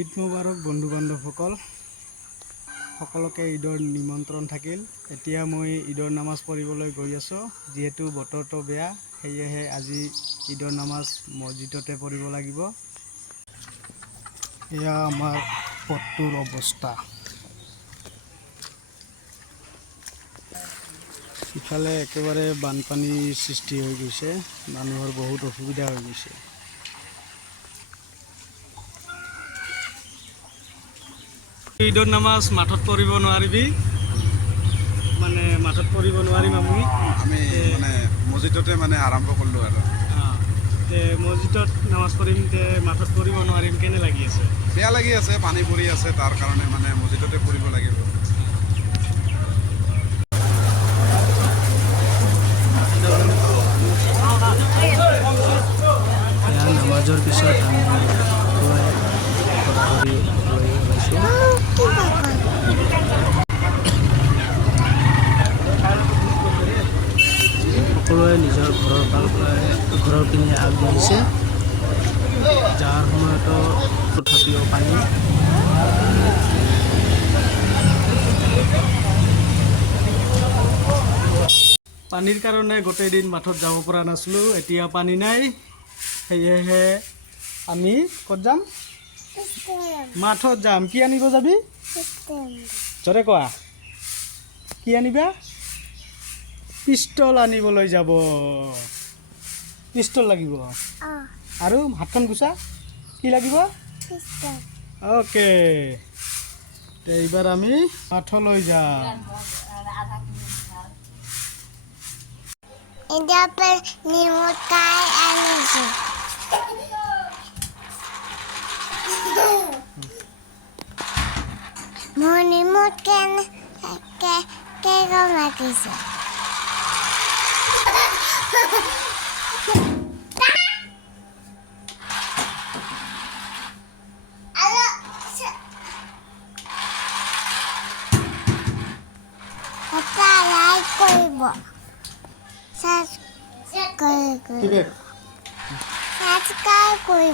ঈদ মুবাৰক বন্ধু বান্ধৱসকল সকলোকে ঈদৰ নিমন্ত্ৰণ থাকিল। এতিয়া মই ঈদৰ নামাজ পঢ়িবলৈ গৈ আছোঁ। যেহেতু বতৰটো বেয়া সেয়েহে আজি ঈদৰ নামাজ মছজিদতে পঢ়িব লাগিব। এয়া আমাৰ পথটোৰ অৱস্থা। ইফালে একেবাৰে বানপানীৰ সৃষ্টি হৈ গৈছে, মানুহৰ বহুত অসুবিধা হৈ গৈছে। ঈদৰ নামাজ মাঠত পঢ়িব নোৱাৰিবি, মানে মাঠত পঢ়িব নোৱাৰিম আমি মানে মছজিদতে মানে আৰম্ভ কৰিলোঁ আৰু মছজিদত নামাজ পঢ়িম, মাঠত পঢ়িব নোৱাৰিম। কেনে লাগি আছে? বেয়া লাগি আছে, পানী পৰি আছে, তাৰ কাৰণে মানে মছজিদতে পঢ়িব লাগিব। নামাজৰ পিছত আমি সকলোৱে নিজৰ ঘৰৰ পিনে আগবাঢ়িছে, যাৰ সময়তো তথাপিও পানী। পানীৰ কাৰণে গোটেই দিন মাঠত যাব পৰা নাছিলোঁ। এতিয়া পানী নাই, সেয়েহে আমি ক'ত যাম? মাঠত যাম। কি আনিব যাবি? জোৰে কোৱা, কি আনিবা? পিষ্টল আনিবলৈ যাব। পিষ্টল লাগিব আৰু হাতখন গুচা। কি লাগিব? অ'কে, এইবাৰ আমি মাঠলৈ যাম। Mau nimut kan kayak lagi sih. Apa like kau subscribe kau